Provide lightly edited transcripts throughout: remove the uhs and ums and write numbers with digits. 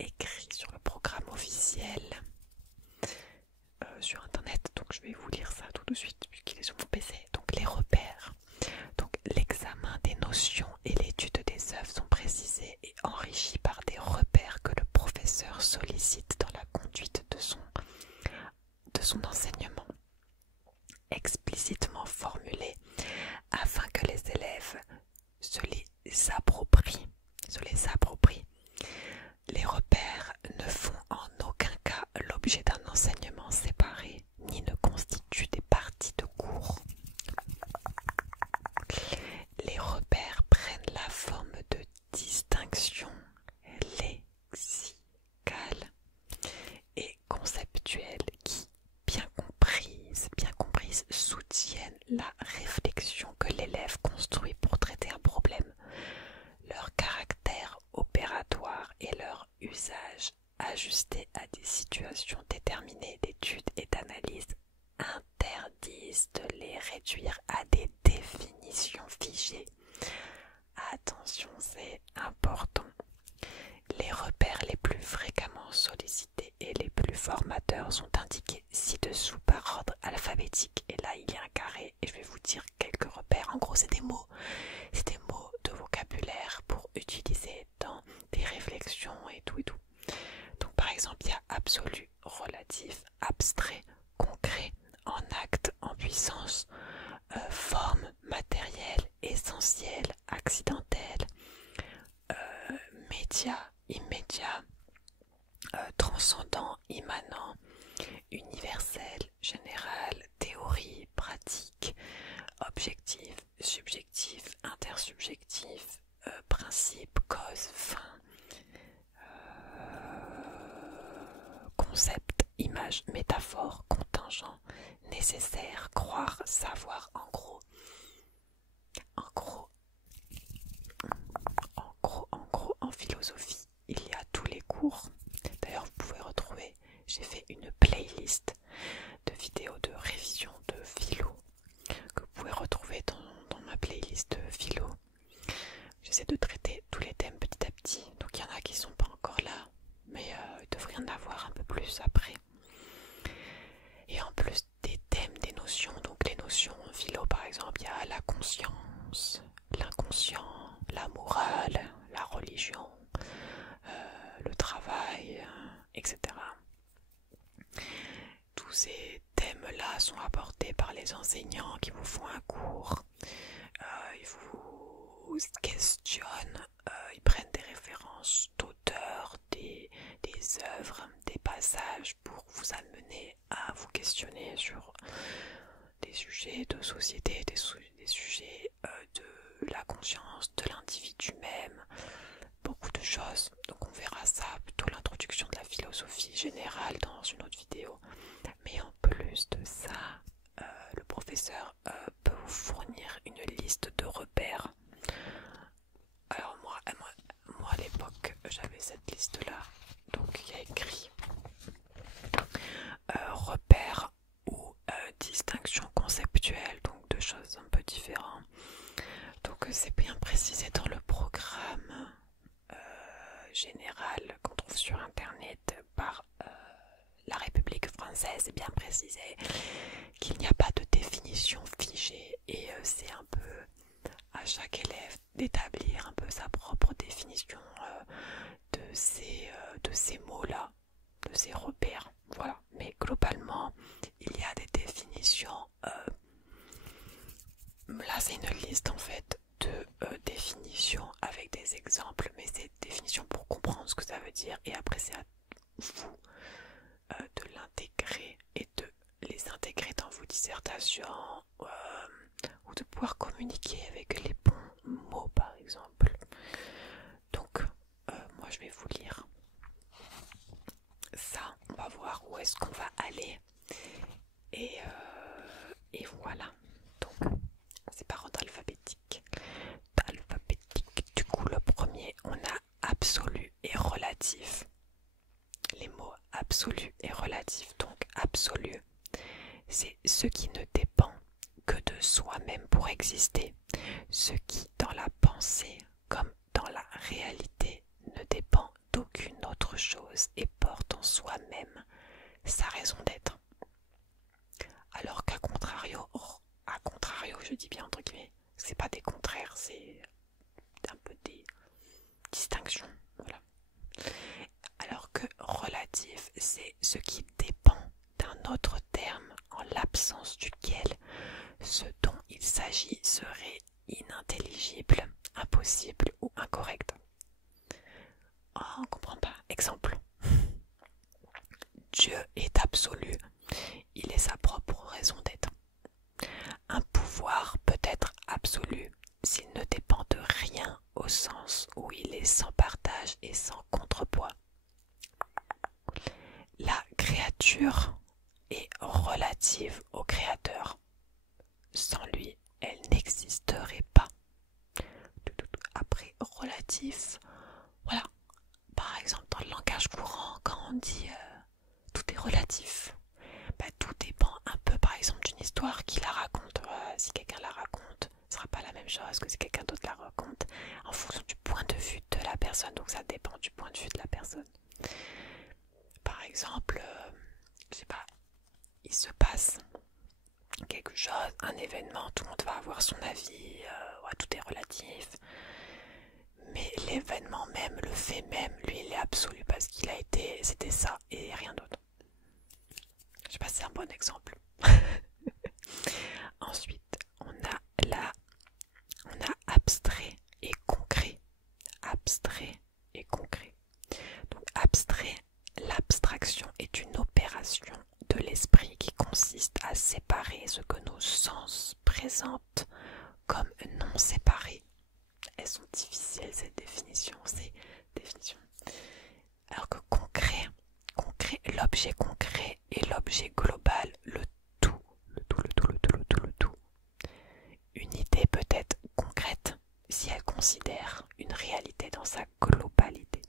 écrit sur le programme officiel sur internet, donc je vais vous lire ça tout de suite puisqu'il est sur mon PC. Donc les repères. Donc l'examen des notions et l'étude des œuvres sont précisés et enrichis par des repères que le professeur sollicite dans la conduite de son enseignement, explicitement formulés afin que les élèves se les approprient. Les repères ne font en aucun cas l'objet d'un enseignement séparé, ni ne constituent des parties de cours. Les repères prennent la forme de distinctions lexicales et conceptuelles qui, bien comprises, soutiennent la réflexion que l'élève construit pour traiter un problème, leur caractère opératoire et leur usage ajusté à des situations déterminées d'étude et d'analyse interdisent de les réduire à des définitions figées. Attention, c'est important. Les repères les plus fréquemment sollicités et les plus formateurs sont indiqués ci-dessous par ordre alphabétique. Et là, il y a un carré et je vais vous dire quelques repères. En gros, c'est des mots de vocabulaire pour utiliser dans des réflexions et tout et tout. Donc par exemple, il y a absolu, relatif, abstrait, concret, en acte, en puissance, forme, matérielle, essentielle, accidentelle, média, immédiat, transcendant, immanent, universel, général, théorie, pratique, objectif, subjectif, intersubjectif, principe, cause, fin, concept, image, métaphore, contingent, nécessaire, croire, savoir, en gros, en philosophie, il y a tous les cours. D'ailleurs, vous pouvez retrouver, j'ai fait une playlist de vidéos de révision de philo que vous pouvez retrouver dans ma playlist de philo. J'essaie de traiter tous les thèmes petit à petit, donc il y en a qui sont pas encore là, mais il devrait y en avoir un peu plus après. Et en plus des thèmes, des notions, donc les notions en philo par exemple, il y a la conscience, l'inconscient, la morale, la religion, le travail, etc. Tous ces thèmes-là sont abordés par les enseignants qui vous font un cours. Ils vous questionnent, ils prennent des références d'auteurs, des œuvres, des passages pour vous amener à vous questionner sur des sujets de société, des sujets de la conscience, de l'individu même, beaucoup de choses. Donc on verra ça, plutôt l'introduction de la philosophie générale dans une autre vidéo. Mais en plus de ça, le professeur peut vous fournir une liste de repères. Alors moi à l'époque, j'avais cette liste-là. Donc il y a écrit repères ou distinction conceptuelle, donc deux choses un peu différentes. Donc c'est bien précisé dans le programme général qu'on trouve sur internet par la République française. C'est bien précisé qu'il n'y a pas de définition figée et c'est un peu à chaque élève d'établir un peu sa propre définition de ces mots-là, de ces repères. Voilà. Mais globalement, il y a des définitions. Là, c'est une liste en fait de définitions avec des exemples, mais c'est des définitions pour comprendre ce que ça veut dire. Et après, c'est à vous de l'intégrer et de les intégrer dans vos dissertations ou de pouvoir communiquer avec les bons mots, par exemple. Donc, moi, je vais vous lire ça. On va voir où est-ce qu'on va aller. Et voilà. Donc, c'est par ordre alphabétique. Du coup, le premier, on a absolu et relatif. Les mots absolu et relatif. Donc, absolu, c'est ce qui ne dépend que de soi-même pour exister. Ce qui, dans la pensée comme dans la réalité, ne dépend d'aucune autre autre chose et porte en soi-même sa raison d'être. Alors à contrario, je dis bien entre guillemets, c'est pas des contraires, c'est un peu des distinctions, voilà. Alors que relatif, c'est ce qui dépend d'un autre terme en l'absence duquel ce dont il s'agit serait inintelligible, impossible ou incorrect. Oh, on comprend pas. Exemple. Dieu est absolu, il est sa propre raison d'être. Un pouvoir peut être absolu s'il ne dépend de rien au sens où il est sans partage et sans contrepoids. La créature est relative au créateur. Sans lui, elle n'existerait pas. Après, relatif, voilà. Par exemple, dans le langage courant, quand on dit tout est relatif, tout dépend un peu, par exemple, d'une histoire qui la raconte. Si quelqu'un la raconte, ce sera pas la même chose que si quelqu'un d'autre la raconte, en fonction du point de vue de la personne. Donc ça dépend du point de vue de la personne. Par exemple, je sais pas, il se passe quelque chose, un événement, tout le monde va avoir son avis, tout est relatif. Mais l'événement même, le fait même, lui, il est absolu parce qu'il a été, c'était ça et rien d'autre. Je sais pas si c'est un bon exemple. Ensuite, on a abstrait et concret. Abstrait et concret. Donc abstrait, l'abstraction est une opération de l'esprit qui consiste à séparer ce que nos sens présentent comme non séparés. Elles sont difficiles ces définitions, Alors que concret, l'objet concret et l'objet global, le tout. Une idée peut être concrète si elle considère une réalité dans sa globalité.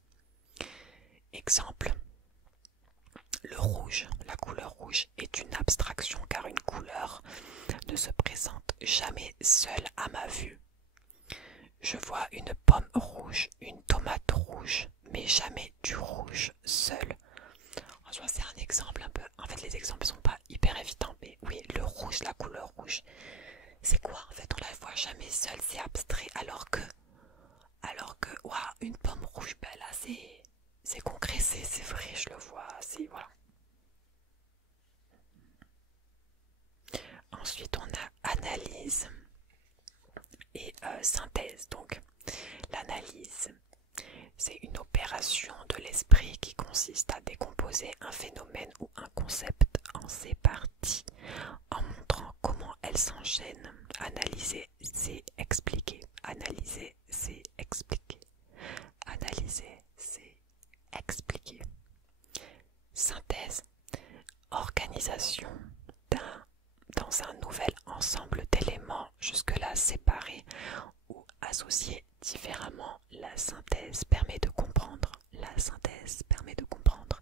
Exemple, le rouge, la couleur rouge est une abstraction car une couleur ne se présente jamais seule à ma vue. Je vois une pomme rouge, une tomate rouge, mais jamais du rouge seul. En soi, c'est un exemple un peu. En fait, les exemples sont pas hyper évidents, mais oui, le rouge, la couleur rouge, c'est quoi en fait? On la voit jamais seule, c'est abstrait, alors que, une pomme rouge, là, c'est concret, c'est vrai, je le vois, c'est voilà. Ensuite, on a analyse et synthèse. Donc, l'analyse, c'est une opération de l'esprit qui consiste à décomposer un phénomène ou un concept en ses parties, en montrant comment elles s'enchaînent. Analyser, c'est expliquer. Analyser, c'est expliquer. Analyser, c'est expliquer. Synthèse, organisation dans un nouvel ensemble d'éléments jusque-là séparés ou associés différemment. La synthèse permet de comprendre. La synthèse permet de comprendre.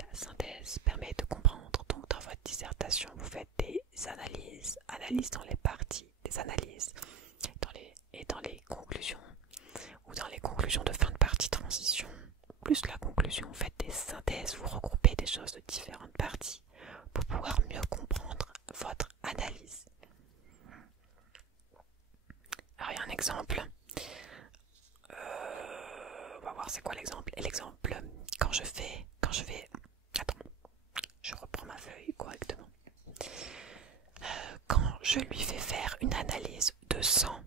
La synthèse permet de comprendre. Donc dans votre dissertation, vous faites des analyses dans les parties, des analyses dans les conclusions ou dans les conclusions de fin de partie transition. Plus la conclusion, vous faites des synthèses, vous regroupez des choses de différentes parties pour pouvoir mieux comprendre votre analyse. Alors il y a un exemple. On va voir c'est quoi l'exemple. Et l'exemple, quand je vais... Attends, je reprends ma feuille correctement. Quand je lui fais faire une analyse de sang,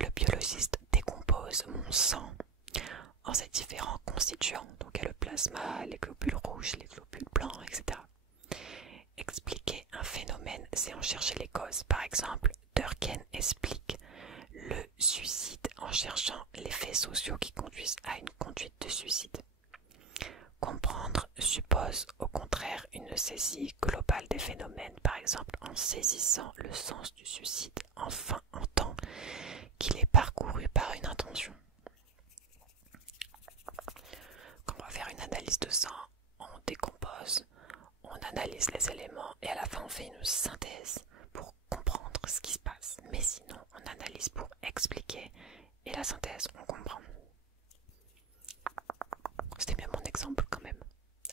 le biologiste décompose mon sang en ses différents constituants. Donc il y a le plasma, les globules rouges, les globules blancs, etc. Expliquer un phénomène, c'est en chercher les causes. Par exemple, Durkheim explique le suicide en cherchant les faits sociaux qui conduisent à une conduite de suicide. Comprendre suppose au contraire une saisie globale des phénomènes, par exemple en saisissant le sens du suicide, enfin en tant qu'il est parcouru par une intention. Quand on va faire une analyse de sang, on décompose, on analyse les éléments et à la fin on fait une synthèse pour comprendre ce qui se passe. Mais sinon, on analyse pour expliquer et la synthèse, on comprend. C'était bien mon exemple quand même,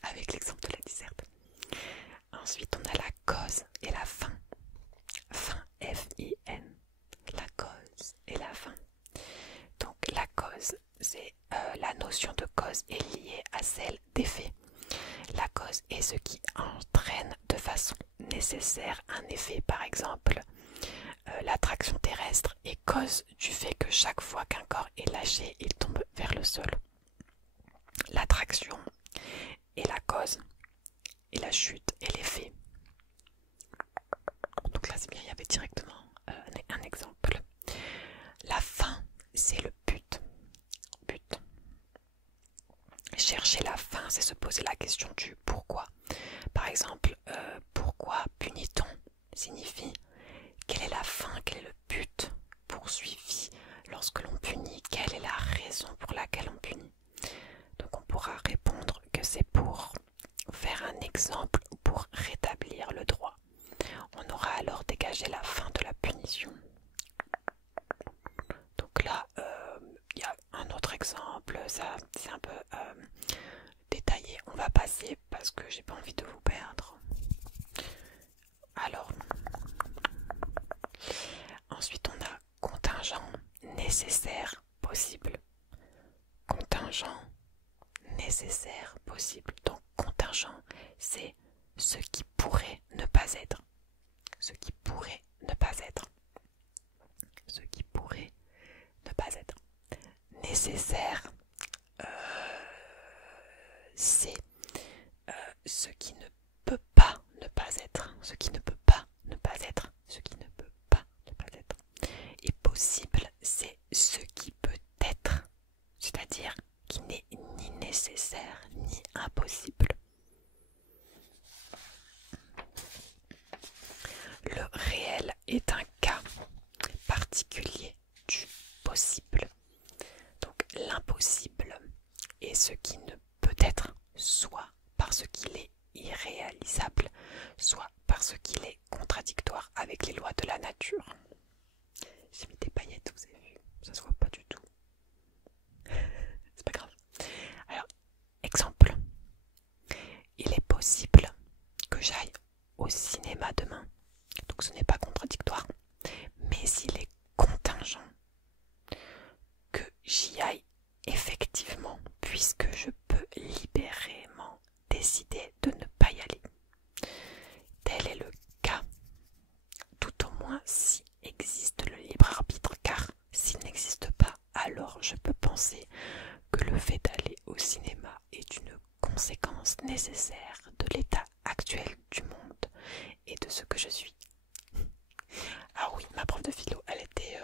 avec l'exemple de la disserte. Ensuite, on a la cause et la fin. Fin, F-I-N. La cause et la fin. Donc la cause, c'est la notion de cause est liée à celle d'effet. La cause est ce qui entraîne de façon nécessaire un effet. Par exemple, l'attraction terrestre est cause du fait que chaque fois qu'un corps est lâché, il tombe vers le sol. L'attraction est la cause et la chute est l'effet. Donc là, c'est bien, il y avait directement un exemple. La fin, c'est le but. Chercher la fin, c'est se poser la question du pourquoi. Par exemple, pourquoi punit-on signifie quelle est la fin, quel est le but poursuivi lorsque l'on punit, quelle est la raison pour laquelle on punit. Donc on pourra répondre que c'est pour faire un exemple ou pour rétablir le droit. On aura alors dégagé la fin de la punition. Donc là, il y a un autre exemple, ça c'est un peu détaillé. On va passer parce que j'ai pas envie de vous perdre. Alors, ensuite on a contingent, nécessaire, possible. Contingent, nécessaire, possible. Donc contingent, c'est ce qui pourrait ne pas être. Ce qui pourrait ne pas être. Ce qui pourrait ne pas être. Nécessaire, c'est ce qui ne peut pas ne pas être. Ce qui ne peut pas ne pas être. Ce qui ne peut pas ne pas être. Et possible, c'est ce qui peut être. C'est-à-dire qui n'est ni nécessaire ni impossible. Le réel est un cas particulier du possible. Donc l'impossible est ce qui ne peut être, soit parce qu'il est irréalisable, soit parce qu'il est contradictoire avec les lois de la nature. J'ai mis des paillettes, vous avez vu, ça se voit pas du tout. C'est pas grave. Alors, exemple. Il est possible que j'aille au cinéma demain. Donc ce n'est pas contradictoire. Mais il est contingent que j'y aille effectivement, puisque je peux libérément décider de ne pas y aller. Tel est le cas, tout au moins si existe le libre arbitre, car s'il n'existe pas, alors je peux penser que le fait d'aller au cinéma est une conséquence nécessaire de l'état actuel du monde et de ce que je suis. Ah oui, ma prof de philo, elle était...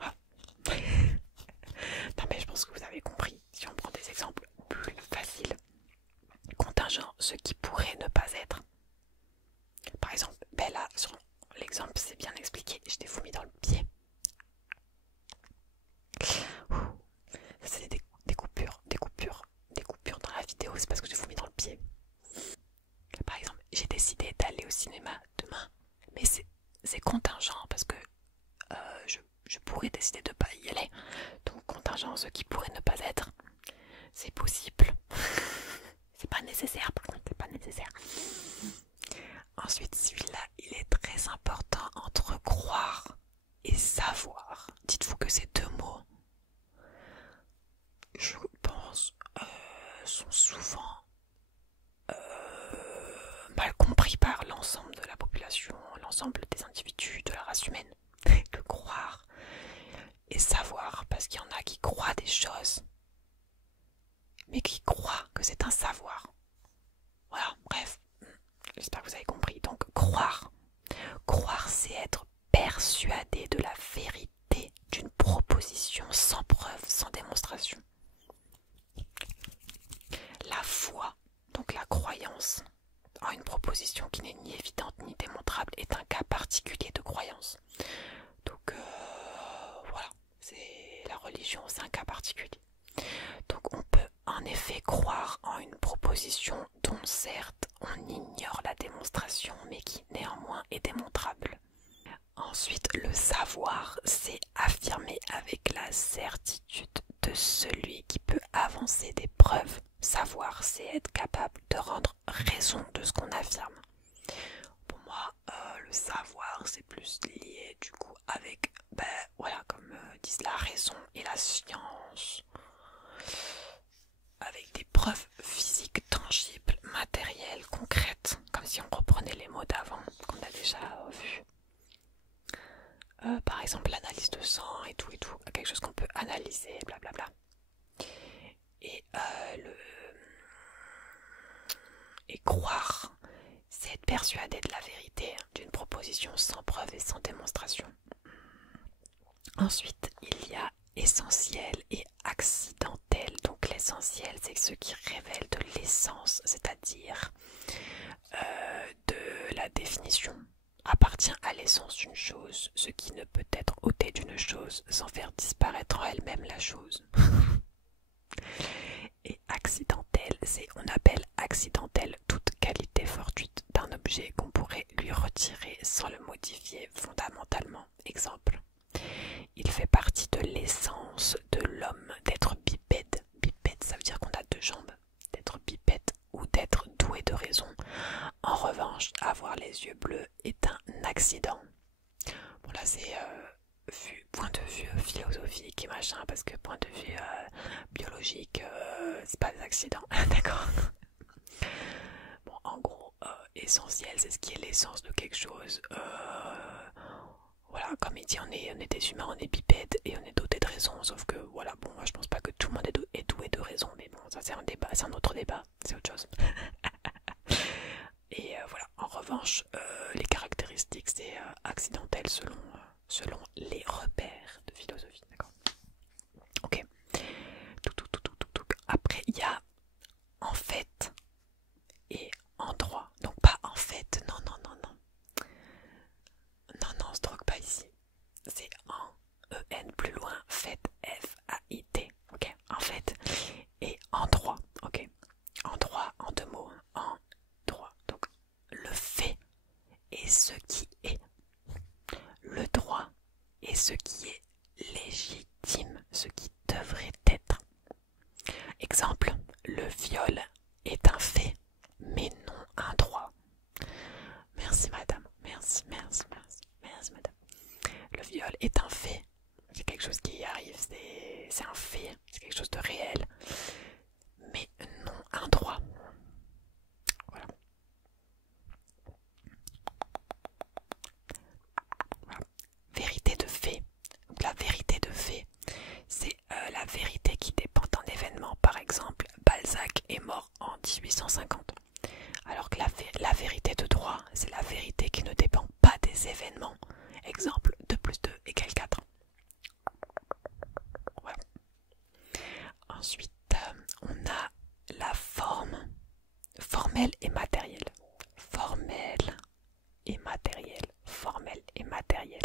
Ah. Non mais je pense que vous avez compris. Si on prend des exemples plus faciles. Contingent, ce qui pourrait ne pas être. Par exemple, ben là, sur l'exemple, c'est bien expliqué. Je t'ai vomi dans le pied. Ça, c'est des coupures dans la vidéo. C'est parce que j'ai vomi dans le pied. Par exemple, j'ai décidé d'aller au cinéma demain. Mais c'est contingent parce que je pourrais décider de ne pas y aller. Donc contingent, ce qui pourrait ne pas être, c'est possible. C'est pas nécessaire, par contre, c'est pas nécessaire. Ensuite, celui-là, il est très important entre croire et savoir. Dites-vous que ces deux mots, je pense, sont souvent mal compris par l'ensemble de la population, l'ensemble des individus de la race humaine. De croire et savoir, parce qu'il y en a qui croient des choses, mais qui croient que c'est un savoir. Voilà, bref, j'espère que vous avez compris. Donc croire, c'est être persuadé de la vérité d'une proposition sans preuve, sans démonstration. La foi, donc la croyance en une proposition qui n'est ni évidente ni démontrable, est un cas particulier de croyance. Donc voilà, c'est la religion, c'est un cas particulier. Donc on peut en effet croire en une proposition dont certes on ignore la démonstration mais qui néanmoins est démontrable. Ensuite, le savoir, c'est affirmer avec la certitude de celui qui peut avancer des preuves savoir, c'est être capable de rendre raison de ce qu'on affirme. Pour moi, le savoir, c'est plus lié du coup avec, voilà, comme disent la raison et la science, avec des preuves physiques tangibles, matérielles, concrètes, comme si on reprenait les mots d'avant qu'on a déjà vus. Par exemple, l'analyse de sang et tout, quelque chose qu'on peut analyser, blablabla. Et croire, c'est être persuadé de la vérité d'une proposition sans preuve et sans démonstration. Ensuite, il y a essentiel et accidentel. Donc l'essentiel, c'est ce qui révèle de l'essence, c'est-à-dire de la définition. Appartient à l'essence d'une chose, ce qui ne peut être ôté d'une chose sans faire disparaître en elle-même la chose. Et accidentel, c'est, on appelle accidentel toute qualité fortuite d'un objet qu'on pourrait lui retirer sans le modifier fondamentalement. Exemple, il fait partie de l'essence de l'homme d'être bipède. Bipède, ça veut dire qu'on a deux jambes. D'être bipède ou d'être doué de raison. En revanche, avoir les yeux bleus est un accident. Bon là c'est point de vue philosophique et machin, parce que point de vue biologique, c'est pas des accidents, d'accord. Bon, en gros, essentiel, c'est ce qui est l'essence de quelque chose. Voilà, comme il dit, on est des humains, on est bipèdes et on est doté de raison, sauf que voilà, bon, moi je pense pas que tout le monde est doué de raison, mais bon, ça c'est un débat, c'est un autre débat, c'est autre chose. Et voilà, en revanche, les caractéristiques, c'est accidentel selon les repères de philosophie, d'accord. Ok. Après, il y a en fait et en droit. Donc pas en fait, non. Non, on se drogue pas ici. C'est en E-N plus loin, fait, F-A-I-T. Ok, en fait. Et en droit, ok. En droit, en deux mots, en droit. Donc le fait est ce qui est. Le droit est ce qui est légitime, ce qui devrait être. Exemple, le viol est un fait, mais non un droit. Merci madame, merci madame. Le viol est un fait, c'est quelque chose qui arrive, c'est un fait, c'est quelque chose de réel, mais non un droit. Voilà. Vérité de fait. Donc la vérité de fait, c'est la vérité qui dépend d'un événement. Par exemple, Balzac est mort en 1850. Alors que la vérité de droit, c'est la vérité qui ne dépend pas des événements. Exemple, 2 plus 2 égale 4. Voilà. Ensuite, on a la forme formelle et matérielle. Formelle et matérielle. Formelle et matérielle.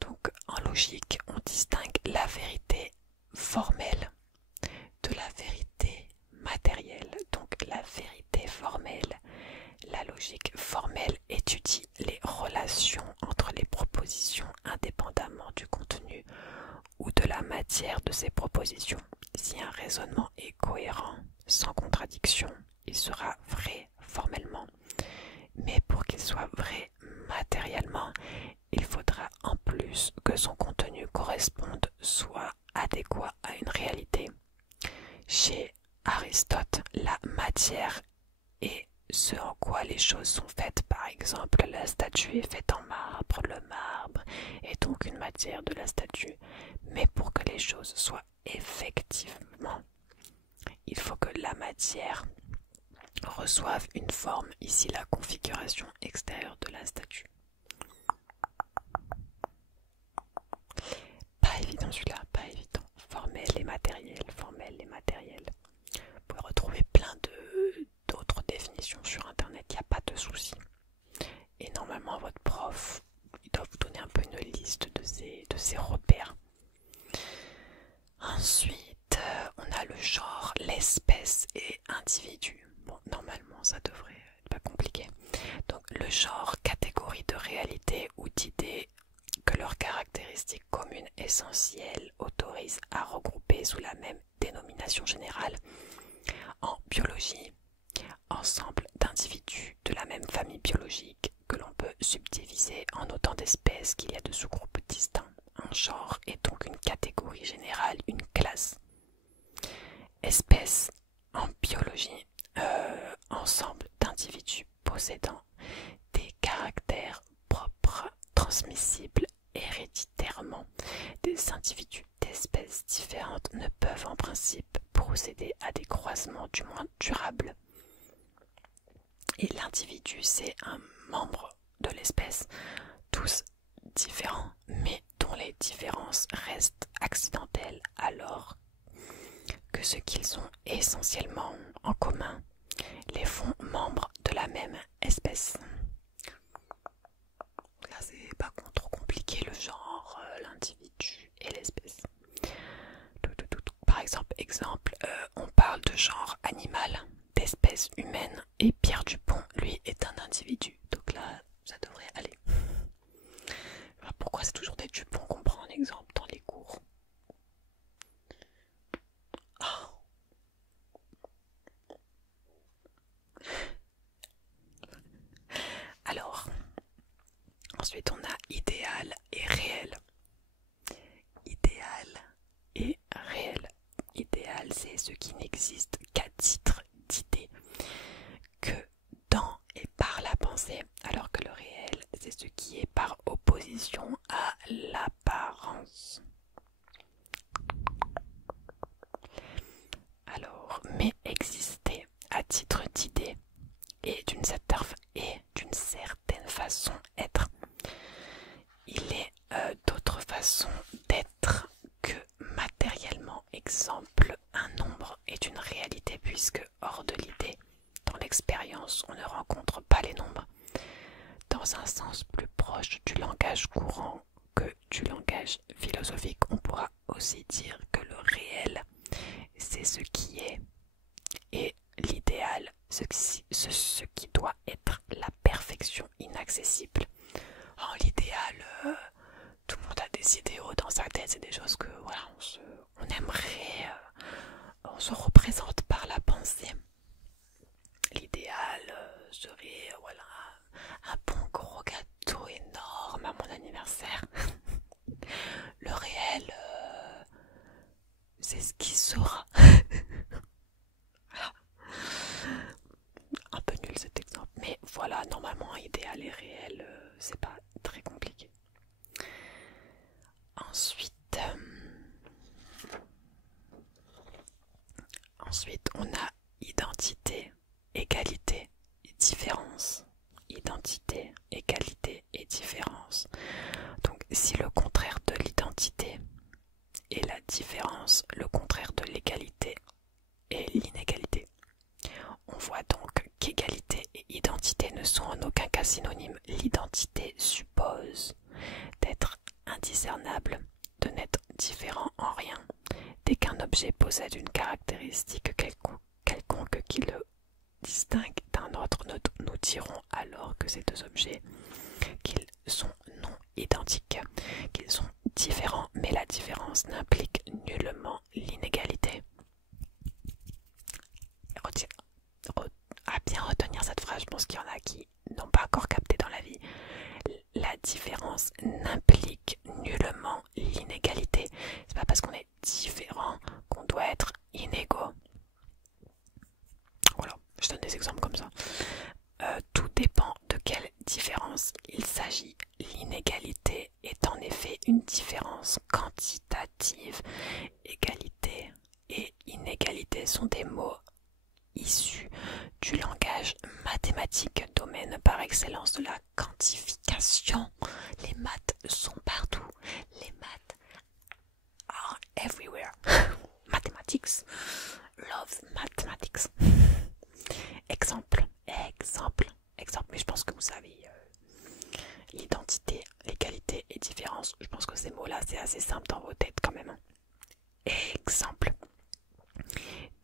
Donc, en logique, on distingue la vérité formelle de la vérité matérielle. Donc, la vérité formelle, la logique formelle étudie les relations entre les propositions indépendamment du contenu ou de la matière de ces propositions. Si un raisonnement est cohérent, sans contradiction, il sera vrai formellement. Mais pour qu'il soit vrai matériellement, il faudra en plus que son contenu corresponde soit adéquat à une réalité. Chez Aristote, la matière est ce en quoi les choses sont faites. Par exemple, la statue est faite en marbre, le marbre est donc une matière de la statue. Mais pour que les choses soient effectivement, il faut que la matière reçoive une forme, ici la configuration extérieure de la statue. Pas évident celui-là, pas évident. Formel et matériel, formel et matériel. Vous pouvez retrouver plein d'autres définitions sur internet, il n'y a pas de souci. Et normalement votre prof, il doit vous donner un peu une liste de ces repères. Ensuite, on a le genre, l'espèce et individu. Bon, normalement ça devrait être pas compliqué. Donc le genre, catégorie de réalité ou d'idées que leurs caractéristiques communes essentielles autorisent à regrouper sous la même dénomination générale. biologie, ensemble d'individus de la même famille biologique que l'on peut subdiviser en autant d'espèces qu'il y a de sous-groupes distincts. Un genre est donc une catégorie générale, une classe. Espèce en biologie, ensemble d'individus possédant des caractères propres, transmissibles héréditairement. Des individus d'espèces différentes ne peuvent en principe procéder à des croisements du moins durables. Et l'individu, c'est un membre de l'espèce, tous différents, mais dont les différences restent accidentelles, alors que ce qu'ils ont essentiellement en commun les font membres de la même espèce. Là, c'est pas trop compliqué, le genre, l'individu et l'espèce. Par exemple, on parle de genre animal, d'espèce humaine, et Pierre Dupont, lui, est un individu. Donc là, ça devrait aller. Alors pourquoi c'est toujours des Dupont qu'on prend en exemple dans les cours? Oh. Alors, ensuite on a idéal et réel. Idéal et réel. Idéal, c'est ce qui n'existe qu'à titre d'idée, que dans et par la pensée, alors que le réel, c'est ce qui est par opposition à l'apparence. Alors, mais exister à titre d'idée et d'une certaine façon être. Il est d'autres façons d'être que matériellement. Exemple, un nombre est une réalité puisque hors de l'idée, dans l'expérience, on ne rencontre pas les nombres. Dans un sens plus proche du langage courant que du langage philosophique, on pourra aussi dire que le réel, c'est ce qui est, et l'idéal, ce qui doit être la perfection inaccessible. En l'idéal, tout le monde a des idéaux dans sa tête, c'est des choses que voilà, on aimerait, on se représente par la pensée. L'idéal serait voilà, un bon gros gâteau énorme à mon anniversaire. Le réel, c'est ce qui sera. Un peu nul cet exemple, mais voilà, normalement idéal et réel, c'est pas très compliqué. Ensuite on a identité, égalité et différence. Identité, égalité et différence. Donc si le contraire de l'identité est la différence, le contraire de l'égalité est l'inégalité. On voit donc qu'égalité et identité ne sont en aucun cas synonymes. L'identité suppose d'être indiscernable, de n'être différent en rien. Dès qu'un objet possède une caractéristique quelconque qui le distingue d'un autre, nous dirons alors que ces deux objets, qu'ils sont non identiques, qu'ils sont différents, mais la différence n'implique nullement l'inégalité. À bien retenir cette phrase, je pense qu'il y en a qui n'ont pas encore capté dans la vie. La différence n'implique nullement l'inégalité. C'est pas parce qu'on est différent qu'on doit être inégaux. Voilà, je donne des exemples comme ça. Tout dépend de quelle différence il s'agit. L'inégalité est en effet une différence quantitative. Égalité et inégalité sont des mots issus du langage mathématique, domaine par excellence de la quantification. Les maths sont partout. Les maths are everywhere. Mathematics. Love mathematics. Exemple, mais je pense que vous savez l'identité, l'égalité et différence. Je pense que ces mots-là, c'est assez simple dans vos têtes quand même. Exemple.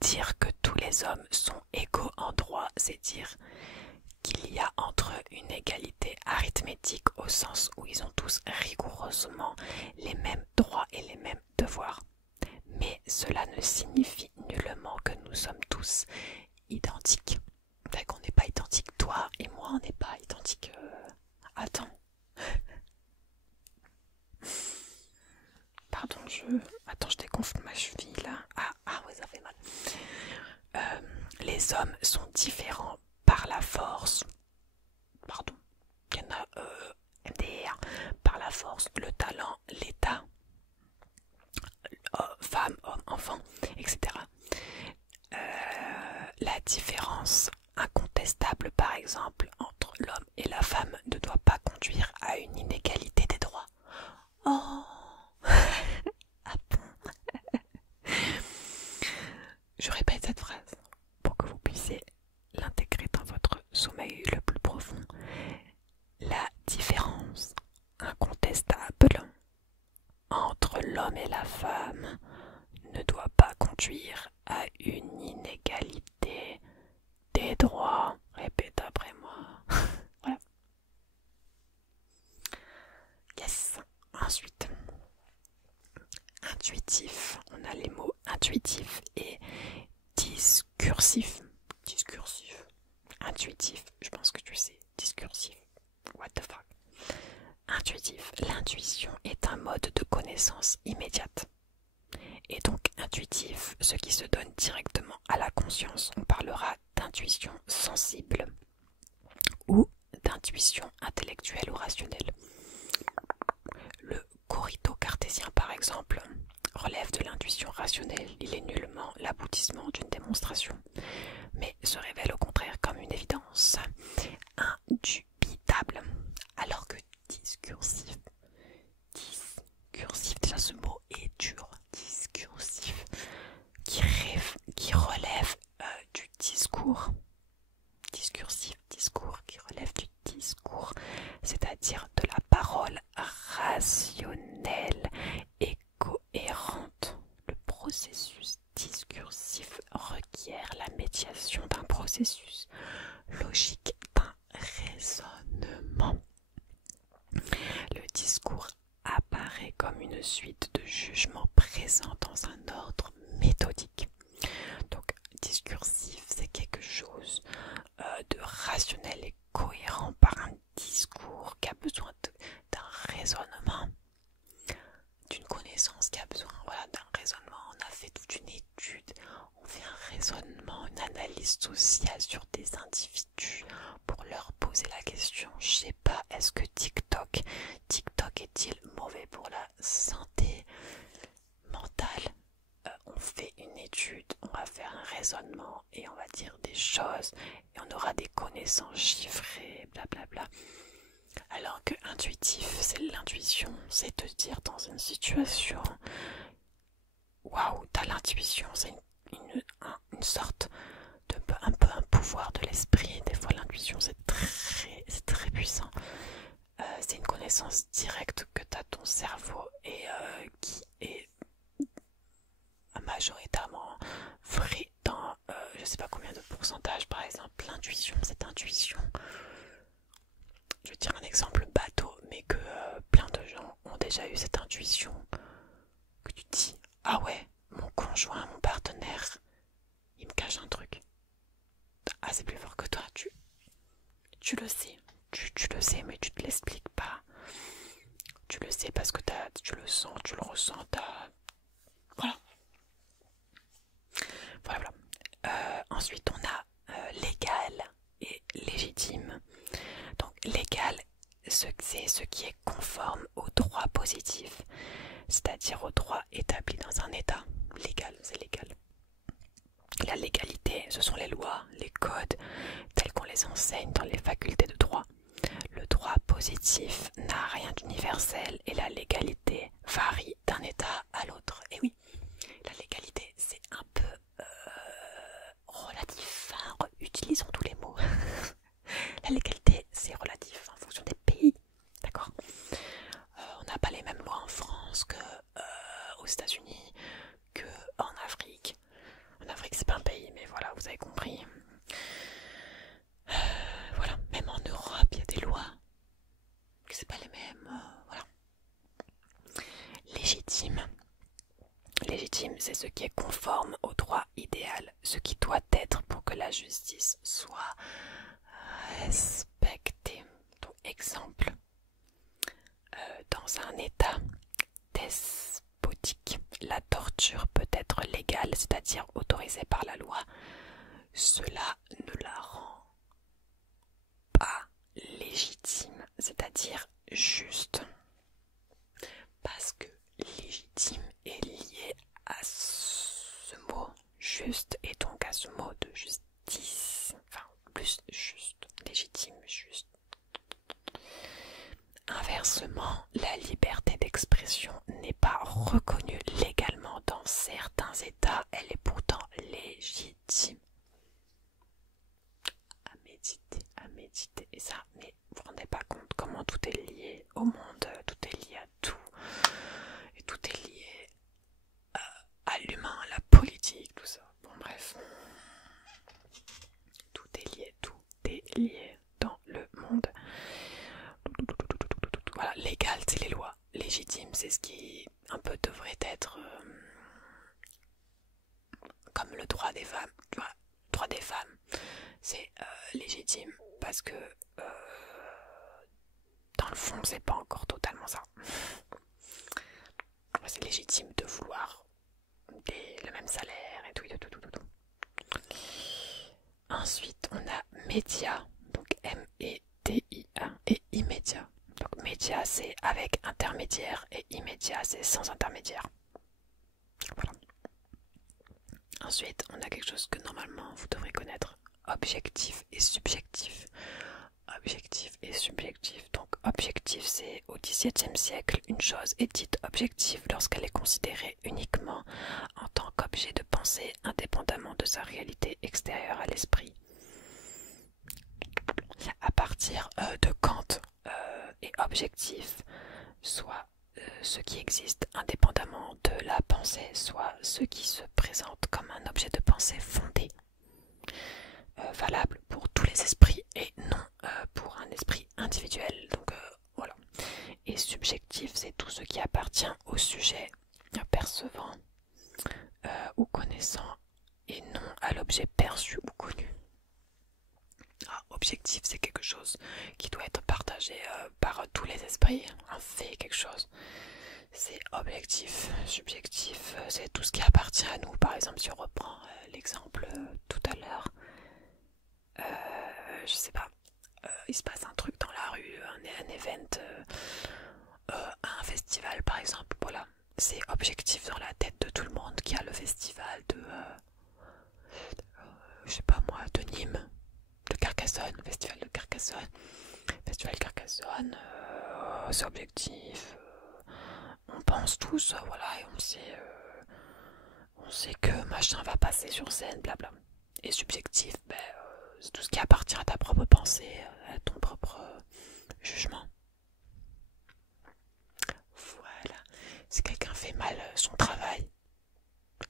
Dire que tous les hommes sont égaux en droit, c'est dire qu'il y a entre eux une égalité arithmétique au sens où ils ont tous rigoureusement les mêmes droits et les mêmes devoirs. Mais cela ne signifie nullement que nous sommes tous identiques. Fait qu'on n'est pas identiques, toi et moi, on n'est pas identiques. Attends. Pardon, Attends, je dégonfle ma cheville là. Ah ouais, ça fait mal. Les hommes sont différents par la force. Pardon. Il y en a MDR. Par la force, le talent, l'état, femme, homme, enfant, etc. La différence incontestable, par exemple, entre l'homme et la femme ne doit pas conduire à une inégalité des droits. Oh. Ah bon. Je répète cette phrase pour que vous puissiez l'intégrer dans votre sommeil le plus profond. La différence incontestable entre l'homme et la femme ne doit pas conduire à une inégalité des droits. Répète après moi. Voilà. Yes. Ensuite, intuitif. On a les mots intuitif et discursif. Discursif. Intuitif. Je pense que tu sais. Discursif. What the fuck. Intuitif. L'intuition est un mode de connaissance immédiate. Et donc intuitif, ce qui se donne directement à la conscience. On parlera d'intuition sensible ou d'intuition intellectuelle ou rationnelle. Le corrido cartésien, par exemple, relève de l'intuition rationnelle. Il est nullement l'aboutissement d'une démonstration, mais se révèle au contraire comme une évidence indubitable. Alors que discursif, déjà ce mot est dur, discursif, qui relève du discours. Discursif, discours, qui relève du discours, c'est-à-dire de la parole rationnelle et cohérente. Le processus discursif requiert la médiation d'un processus logique, d'un raisonnement. Le discours apparaît comme une suite de jugements présents dans un ordre méthodique. Donc, discursif, c'est quelque chose de rationnel et cohérent par un discours qui a besoin d'un raisonnement, d'une connaissance qui a besoin d'un raisonnement. On a fait toute une étude, on fait un raisonnement, une analyse sociale sur des individus pour leur poser la question, je sais pas, est-ce que TikTok est-il mauvais pour la santé mentale? On fait une étude, on va faire un raisonnement et on va dire des choses et on aura des connaissances chiffrées, blablabla. Alors que intuitif, c'est l'intuition, c'est te dire dans une situation, waouh, t'as l'intuition, c'est une sorte de un peu un pouvoir de l'esprit. Des fois l'intuition c'est très puissant. C'est une connaissance directe que t'as ton cerveau et qui est majoritairement vrai dans je sais pas combien de pourcentage. Par exemple l'intuition, cette intuition, je vais dire un exemple bateau mais que plein de gens ont déjà eu cette intuition, que tu te dis ah ouais, mon conjoint, mon partenaire, il me cache un truc, ah c'est plus fort que toi, tu le sais, tu le sais mais tu te l'expliques pas, tu le sais parce que tu le sens, tu le ressens, voilà. Ensuite on a légal et légitime. Donc légal, c'est ce qui est conforme au droit positif, c'est-à-dire au droit établi dans un état. Légal, c'est légal. La légalité, ce sont les lois, les codes, tels qu'on les enseigne dans les facultés de droit. Le droit positif n'a rien d'universel et la légalité varie d'un état à l'autre. Et oui, la légalité, c'est un peu relatif, hein, utilisons tous les mots. La légalité, c'est relatif en fonction des pays, d'accord? On n'a pas les mêmes lois en France que aux États-Unis, que en Afrique. En Afrique, c'est pas un pays, mais voilà, vous avez compris. Voilà, même en Europe, il y a des lois que c'est pas les mêmes. Voilà. Légitime. Légitime, c'est ce qui est conforme au droit idéal, ce qui doit être pour que la la justice soit respectée. Donc, exemple, dans un état despotique, la torture peut être légale, c'est-à-dire autorisée par la loi. Cela ne la rend pas légitime, c'est-à-dire juste. Parce que légitime est lié à ce mot juste et donc à ce mot de justice. Enfin, plus juste, légitime, juste. Inversement, la liberté d'expression n'est pas reconnue légalement dans certains États, elle est pourtant légitime. À méditer, et ça, mais vous vous rendez pas compte comment tout est lié au monde, tout est lié à tout, et tout est lié à l'humain, à la politique, tout ça. Bon bref, tout est lié dans le monde. Voilà, légal c'est les lois, légitime c'est ce qui un peu devrait être comme le droit des femmes. Voilà, le droit des femmes c'est légitime parce que dans le fond c'est pas encore totalement ça. C'est légitime de vouloir le même salaire et tout. Ensuite on a média, donc M-E-D-I-A, et immédiat. Donc média c'est avec intermédiaire et immédiat c'est sans intermédiaire. Voilà. Ensuite on a quelque chose que normalement vous devrez connaître, objectif et subjectif. Objectif et subjectif. Donc objectif c'est au XVIIe siècle, une chose est dite objective lorsqu'elle est considérée uniquement en tant qu'objet de pensée indépendamment de sa réalité extérieure à l'esprit. À partir de Kant est objectif soit ce qui existe indépendamment de la pensée, soit ce qui se présente comme un objet de pensée fondé, valable pour tous les esprits et non pour un esprit individuel. Donc voilà. Et subjectif, c'est tout ce qui appartient au sujet percevant ou connaissant et non à l'objet perçu ou connu. Objectif, c'est quelque chose qui doit être partagé par tous les esprits, un fait, quelque chose. C'est objectif. Subjectif, c'est tout ce qui appartient à nous. Par exemple, si on reprend l'exemple tout à l'heure, je sais pas, il se passe un truc dans la rue, un event, un festival par exemple, voilà. C'est objectif dans la tête de tout le monde qu'il y a le festival de je sais pas moi, de Nîmes, de Carcassonne, festival de Carcassonne. Festival Carcassonne, c'est objectif. On pense tous, voilà, et on sait que machin va passer sur scène, blabla. Et subjectif, c'est tout ce qui appartient à ta propre pensée, à ton propre jugement. Voilà. Si quelqu'un fait mal son travail,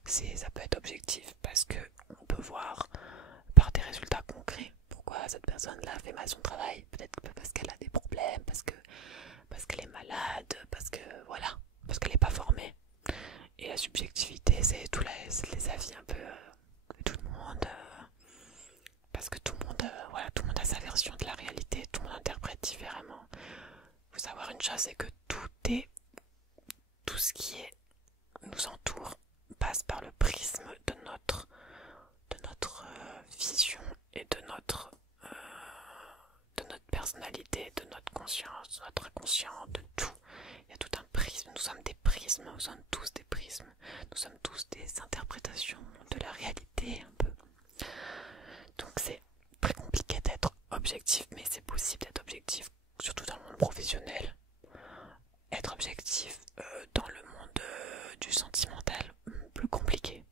ça peut être objectif parce que on peut voir par des résultats concrets pourquoi cette personne-là fait mal son travail. Peut-être parce qu'elle a des problèmes, parce qu'elle est malade, parce que voilà, parce qu'elle n'est pas formée. Et la subjectivité, c'est tous les avis un peu de tout le monde, parce que tout le monde, voilà, tout le monde a sa version de la réalité, tout le monde interprète différemment. Il faut savoir une chose, c'est que tout ce qui nous entoure passe par le prisme de notre vision et de notre personnalité, de notre conscience, de notre inconscient, de tout. Il y a tout un prisme, nous sommes des prismes, nous sommes tous des prismes, nous sommes tous des interprétations de la réalité un peu. Donc c'est très compliqué d'être objectif, mais c'est possible d'être objectif, surtout dans le monde professionnel. Être objectif dans le monde du sentimental, plus compliqué.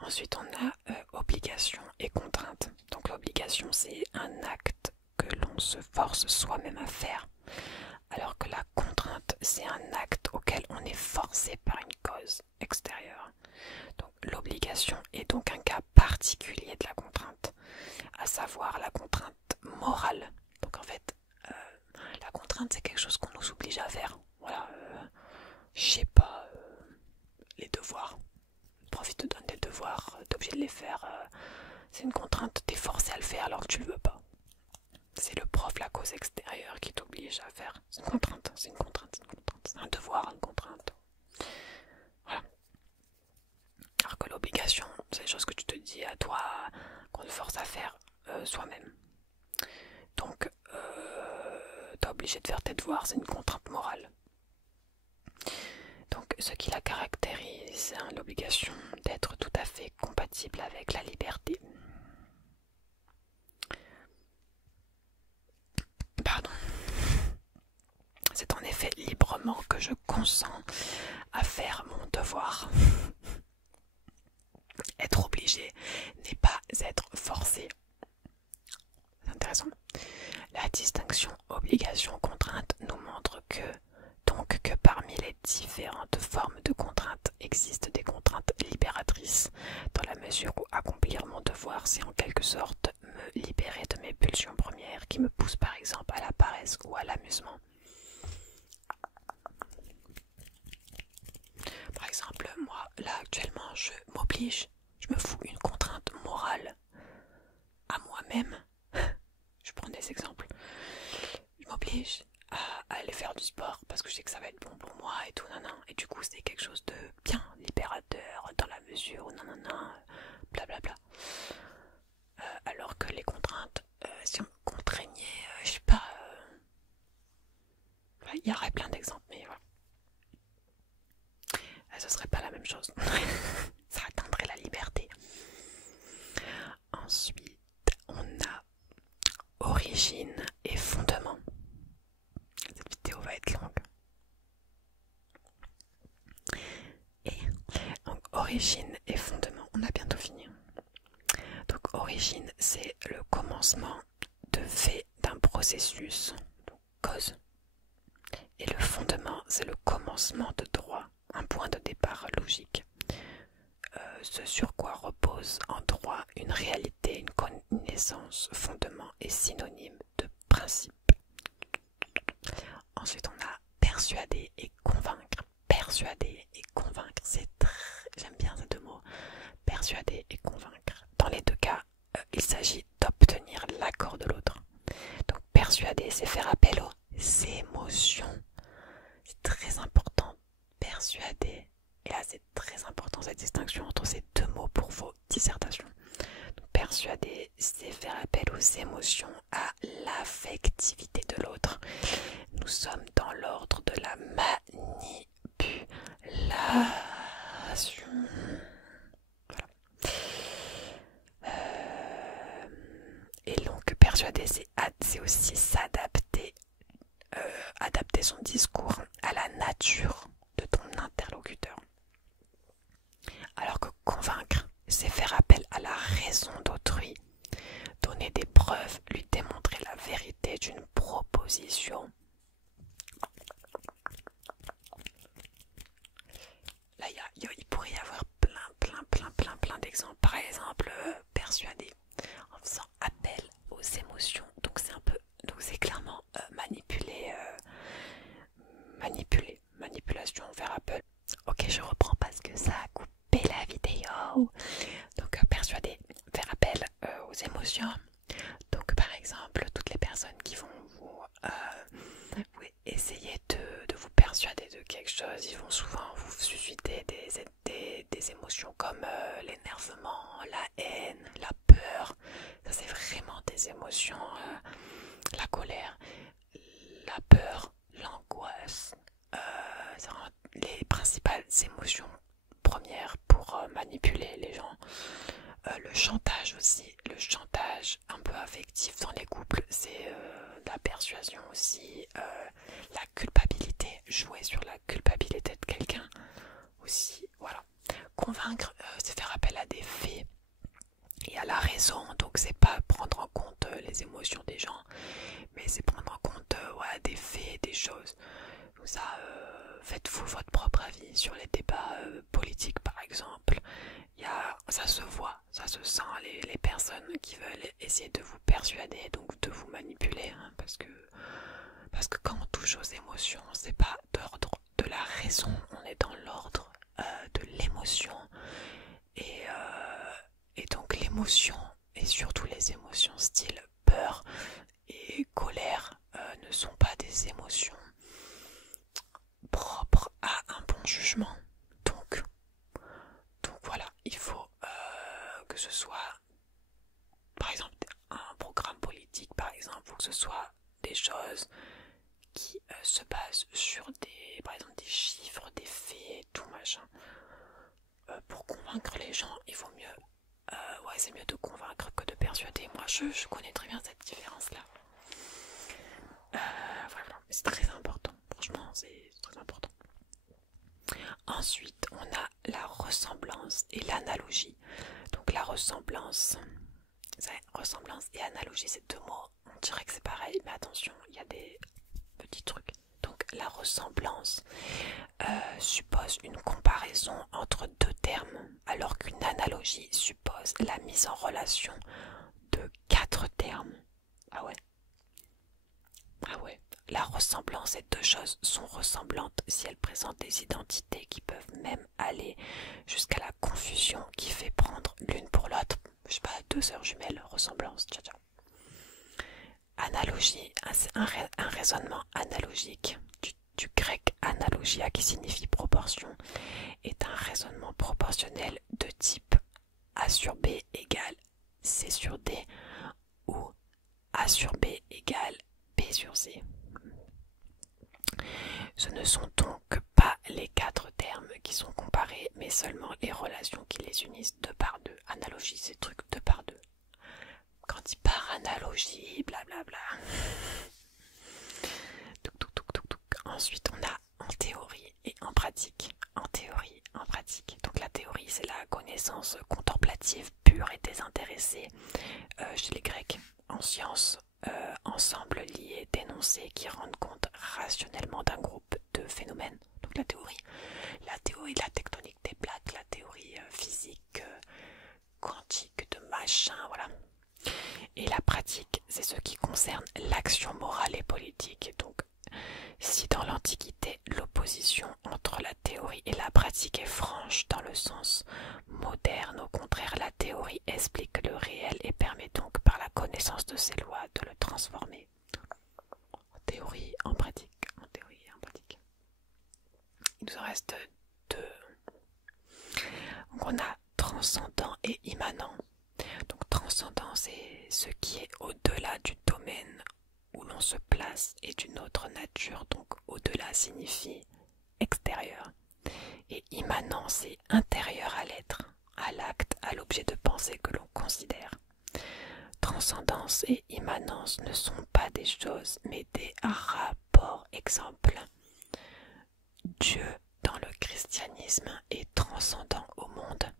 Ensuite on a obligation et contrainte. Donc l'obligation c'est un acte que l'on se force soi-même à faire, alors que la contrainte c'est un acte auquel on est forcé par une cause extérieure. Donc l'obligation est donc un cas particulier de la contrainte, à savoir la contrainte morale. Donc en fait la contrainte c'est quelque chose qu'on nous oblige à faire. Voilà, je sais pas, les devoirs. Le prof te donne des devoirs. devoirs, t'es obligé de les faire. C'est une contrainte, t'es forcé à le faire alors que tu le veux pas. C'est le prof, la cause extérieure qui t'oblige à faire. C'est une contrainte, c'est une contrainte, c'est une contrainte. C'est un devoir, une contrainte. Voilà. Alors que l'obligation, c'est des choses que tu te dis à toi, qu'on te force à faire soi-même. Donc, t'es obligé de faire tes devoirs, c'est une contrainte morale. Donc, ce qui la caractérise, c'est l'obligation d'être tout à fait compatible avec la liberté. Pardon. C'est en effet librement que je consens à faire mon devoir. Être obligé n'est pas être forcé. C'est intéressant. La distinction obligation-contrainte nous montre que parmi les différentes formes de contraintes existent des contraintes libératrices, dans la mesure où accomplir mon devoir, c'est en quelque sorte me libérer de mes pulsions premières qui me poussent par exemple à la paresse ou à l'amusement. Par exemple, moi, là actuellement, je m'oblige, je me fous une contrainte morale à moi-même. Je prends des exemples. Je m'oblige à aller faire du sport parce que je sais que ça va être bon pour moi et tout, nanana. Et du coup, c'est quelque chose de bien libérateur dans la mesure où nanana, blablabla. Alors que les contraintes, si on me contraignait, je sais pas, il y aurait plein d'exemples, mais voilà. Ce serait pas la même chose. Ça atteindrait la liberté. Ensuite, on a origine et fondement. Cette vidéo va être longue. Et donc origine et fondement, on a bientôt fini. Donc origine, c'est le commencement de fait d'un processus, donc cause. Et le fondement, c'est le commencement de droit, un point de départ logique. Ce sur quoi repose en droit une réalité, une connaissance, fondement et synonyme de principe. Ensuite, on a persuader et convaincre. Persuader et convaincre, c'est très... J'aime bien ces deux mots. Persuader et convaincre. Dans les deux cas, il s'agit d'obtenir l'accord de l'autre. Donc persuader, c'est faire appel aux émotions. C'est très important. Persuader. Et là, c'est très important cette distinction entre ces deux mots pour vos dissertations. Donc, persuader, c'est faire appel aux émotions, à l'affectivité de l'autre. Nous sommes dans l'ordre de la manipulation. Voilà. Et donc, persuader, c'est aussi s'adapter, adapter son discours à la nature de ton interlocuteur. Alors que convaincre, c'est faire appel à la raison d'autrui, donner des preuves, lui démontrer la vérité d'une proposition. Là, il pourrait y avoir plein d'exemples. Par exemple, persuader en faisant appel aux émotions. Donc c'est un peu, donc c'est clairement manipulation, faire appel. Ok, je reprends parce que ça a coupé la vidéo. Donc persuader, faire appel aux émotions. Donc par exemple, toutes les personnes qui vont vous essayer de vous persuader de quelque chose, ils vont souvent vous susciter des émotions comme l'énervement, la haine, la peur. Ça c'est vraiment des émotions, la colère, la peur, l'angoisse. C'est vraiment les principales émotions premières pour manipuler les gens. Le chantage aussi, le chantage un peu affectif dans les couples, c'est de la persuasion aussi, la culpabilité, jouer sur la culpabilité de quelqu'un aussi, voilà. Convaincre, c'est faire appel à des faits et à la raison, donc c'est pas prendre en compte les émotions des gens, mais c'est prendre en compte des faits, des choses. Donc ça, faites-vous votre propre avis sur les débats politiques par exemple. Ça se voit, ça se sent, les personnes qui veulent essayer de vous persuader, donc de vous manipuler, hein, parce que quand on touche aux émotions, c'est pas d'ordre de la raison, on est dans l'ordre de l'émotion. Et émotions, et surtout les émotions style peur et colère, ne sont pas des émotions propres à un bon jugement. Donc voilà, il faut que ce soit, par exemple, un programme politique, par exemple, il faut que ce soit des choses qui se basent sur par exemple, des chiffres, des faits, tout machin. Pour convaincre les gens, il vaut mieux, ouais, c'est mieux de convaincre que de persuader. Moi, je connais très bien cette différence-là. Voilà, c'est très important. Franchement, c'est très important. Ensuite, on a la ressemblance et l'analogie. Donc la ressemblance et analogie, c'est deux mots. On dirait que c'est pareil, mais attention, il y a des petits trucs. Donc la ressemblance suppose une comparaison entre deux termes, alors qu'une analogie suppose la mise en relation de quatre termes. Ah ouais. Ah ouais. La ressemblance, ces deux choses sont ressemblantes si elles présentent des identités qui peuvent même aller jusqu'à la confusion qui fait prendre l'une pour l'autre. Je sais pas, deux sœurs jumelles, ressemblance, tcha tcha. Analogie, un raisonnement analogique du grec analogia qui signifie proportion, est un raisonnement proportionnel de type A sur B égale C sur D ou A sur B égale B sur C. Ce ne sont donc pas les quatre termes qui sont comparés, mais seulement les relations qui les unissent deux par deux. Analogie, c'est truc deux par deux. Quand il part analogie, blablabla. Ensuite, on a en théorie et en pratique. En théorie, en pratique. Donc la théorie, c'est la connaissance contemplative pure et désintéressée chez les Grecs. En sciences, ensemble liés, d'énoncés qui rendent compte rationnellement d'un groupe de phénomènes. Donc la théorie de la tectonique des plaques, la théorie physique, quantique de machin, voilà. Et la pratique, c'est ce qui concerne l'action morale et politique. Donc, si dans l'Antiquité, l'opposition entre la théorie et la pratique est franche dans le sens moderne, au contraire, la théorie explique le réel et permet donc par la connaissance de ses lois de le transformer. En théorie, en pratique, en théorie et en pratique. Il nous en reste deux. Donc on a transcendant et immanent. Donc transcendant, c'est ce qui est au-delà du domaine où l'on se place et d'une autre nature. Donc au-delà signifie extérieur. Et immanent, c'est intérieur à l'être, à l'acte, à l'objet de pensée que l'on considère. Transcendance et immanence ne sont pas des choses, mais des rapports. Exemple, Dieu dans le christianisme est transcendant au monde.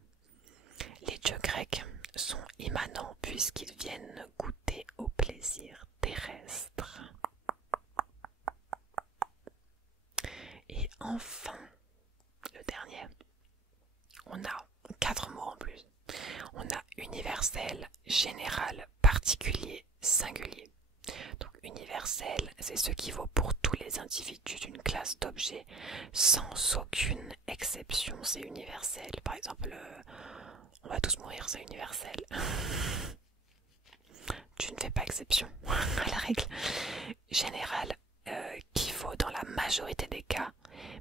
Les dieux grecs sont immanents puisqu'ils viennent goûter au plaisir terrestre. Et enfin, le dernier, on a 4 mots en plus. On a universel, général, particulier, singulier. Donc universel, c'est ce qui vaut pour tous les individus d'une classe d'objets sans aucune exception. C'est universel. Par exemple, on va tous mourir, c'est universel. Tu ne fais pas exception à la règle. Général, qui vaut dans la majorité des cas,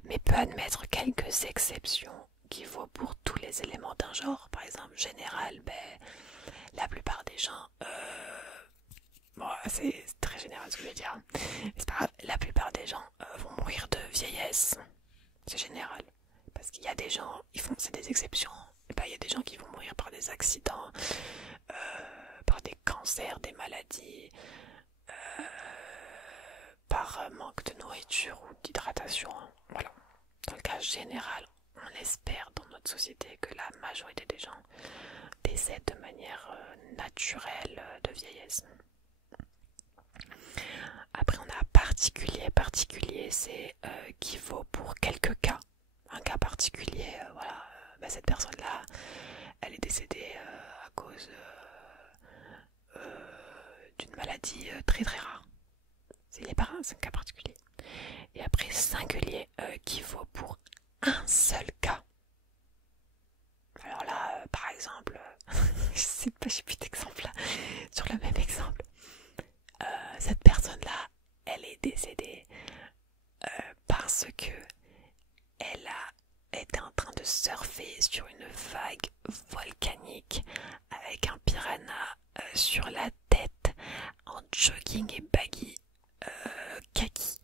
mais peut admettre quelques exceptions, qui vaut pour tous les éléments d'un genre. Par exemple, général, la plupart des gens, bon, c'est très général ce que je vais dire, mais c'est pas grave, la plupart des gens vont mourir de vieillesse. C'est général. Parce qu'il y a des gens, c'est des exceptions. Et il y a des gens qui vont mourir par des accidents, par des cancers, des maladies, par manque de nourriture ou d'hydratation. Voilà. Dans le cas général, on espère dans notre société que la majorité des gens décèdent de manière naturelle de vieillesse. Après, on a particulier. Particulier, c'est qui vaut pour quelques cas. Un cas particulier, voilà, cette personne-là, elle est décédée à cause d'une maladie très très rare. C'est un cas particulier. Et après, singulier, qui vaut pour un seul cas. Alors là, par exemple, je sais pas, j'ai plus d'exemples là. Sur le même exemple, cette personne-là, elle est décédée parce que elle était en train de surfer sur une vague volcanique avec un piranha sur la tête, en jogging et baggy kaki,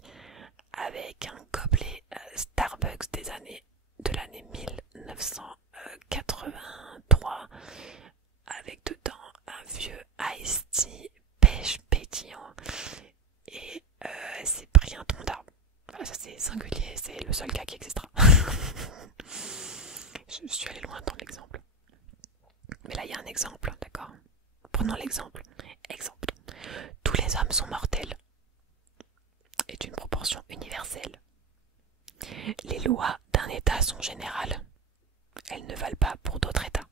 avec un gobelet Starbucks de l'année 1983, avec dedans un vieux iced tea pêche pétillant, et elle s'est pris un tronc d'arbre. Voilà, ça c'est singulier, c'est le seul cas qui existera. Je suis allée loin dans l'exemple. Mais là il y a un exemple, d'accord? Prenons l'exemple. Exemple. Tous les hommes sont mortels est une proportion universelle. Les lois d'un État sont générales. Elles ne valent pas pour d'autres États.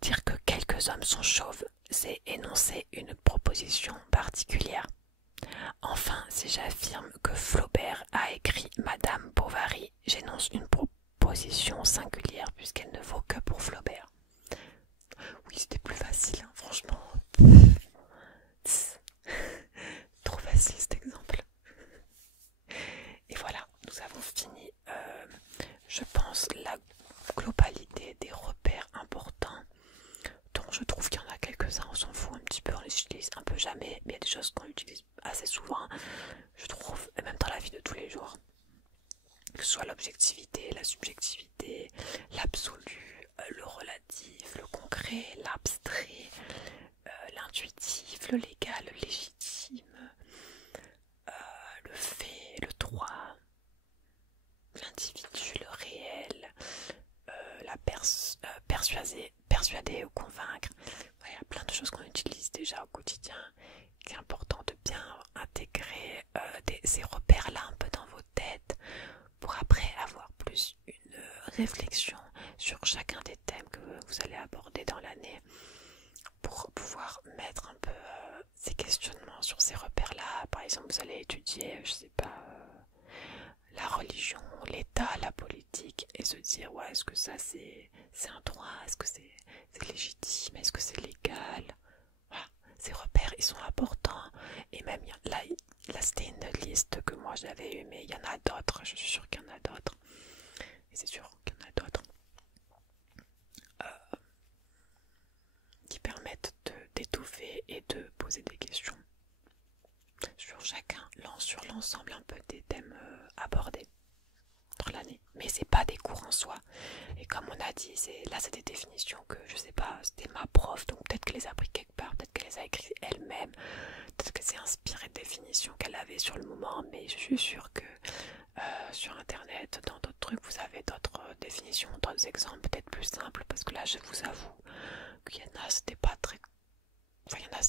Dire que quelques hommes sont chauves, c'est énoncer une proposition particulière. Enfin, si j'affirme que Flaubert a écrit Madame Bovary, j'énonce une proposition singulière puisqu'elle ne vaut que pour Flaubert. Oui, c'était plus facile, hein, franchement. Trop facile cet exemple. Et voilà, nous avons fini, je pense, la globalité des repères importants, dont je trouve qu'il y en a quelques-uns, on s'en fout un petit peu, on les utilise un peu jamais, mais il y a des choses qu'on utilise assez souvent, je trouve, et même dans la vie de tous les jours. Que ce soit l'objectivité, la subjectivité, l'absolu, le relatif, le concret, l'abstrait, l'intuitif, le légal, le légitime, le fait, le droit, l'individu, le réel, persuader ou convaincre. Il y a plein de choses qu'on utilise déjà au quotidien. C'est important de bien intégrer ces repères-là un peu dans vos têtes pour après avoir plus une réflexion sur chacun des thèmes que vous allez aborder dans l'année, pour pouvoir mettre un peu ces questionnements sur ces repères-là. Par exemple, vous allez étudier, je sais pas, la religion, l'État, la politique, et se dire, ouais, est-ce que ça c'est un droit, est-ce que c'est légitime, est-ce que c'est légal. Voilà, ces repères, ils sont importants. Et même là c'était une liste que moi j'avais eue, mais il y en a d'autres, je suis sûre qu'il y en a d'autres. Et c'est sûr qu'il y en a d'autres qui permettent d'étouffer et de poser des questions sur sur l'ensemble un peu des thèmes abordés dans l'année. Mais c'est pas des cours en soi. Et comme on a dit, là c'est des définitions que je sais pas, c'était ma prof, donc peut-être qu'elle les a pris quelque part, peut-être qu'elle les a écrites elle-même, peut-être que c'est inspiré de définitions qu'elle avait sur le moment, mais je suis sûre que sur internet, dans d'autres trucs, vous avez d'autres définitions, d'autres exemples, peut-être plus simples, parce que là je vous avoue qu'il y en a, c'était pas très. Enfin, il y en a,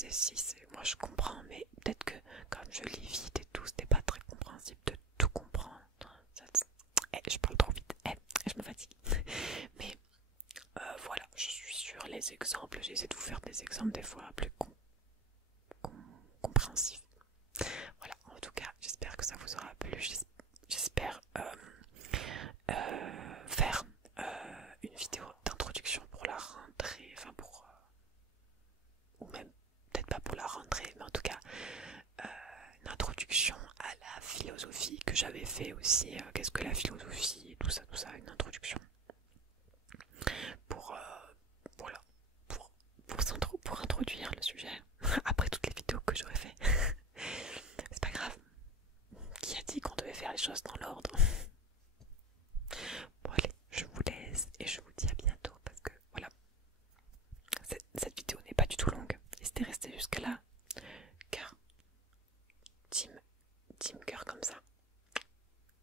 moi je comprends, mais peut-être que comme je lis vite et tout, c'était pas très compréhensible de tout comprendre. Je parle trop vite, je me fatigue. Mais voilà, je suis sur les exemples, j'essaie de vous faire des exemples des fois plus compréhensifs. Voilà, en tout cas, j'espère que ça vous aura plu. J'espère faire une vidéo d'introduction pour la rentrée, enfin pour ou même peut-être pas pour la rentrée, mais en tout cas une introduction à la philosophie que j'avais fait aussi